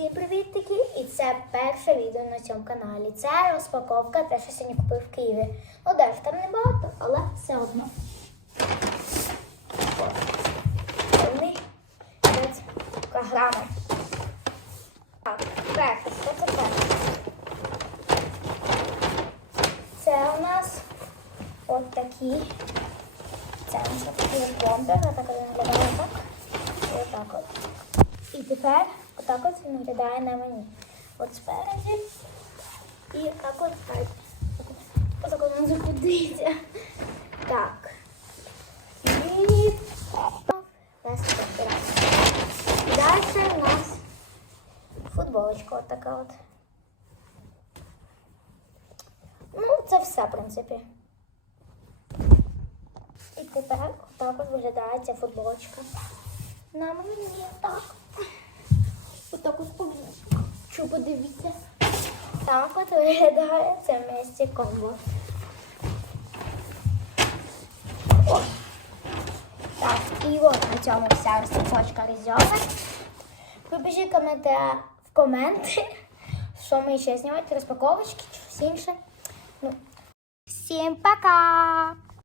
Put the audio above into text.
Всім привіт таки! І це перше відео на цьому каналі. Це розпаковка, те, що сьогодні купив в Києві. Ну, де ж там небагато, але все одно. 5 програми. Так, перше, що це перше? Це у нас от такі. Це у нас такий пломбер, отак він виглядає так. І отак от. І тепер отак от він виглядає на мені. От спереді. І так от так. Отак от воно закрутиться. Так. І так, далі у нас футболочка от от. Ну, це все, в принципі. І тепер отак от виглядає ця футболочка. На мені так. Отак от повітря. Чу, подивіться. Так от виглядає це місце комбо. О. Так, і от на цьому вся розпаковочка розйома. Випишіть в коменти, що ми ще знімати, розпаковочки чи щось інше. Ну, всім пока!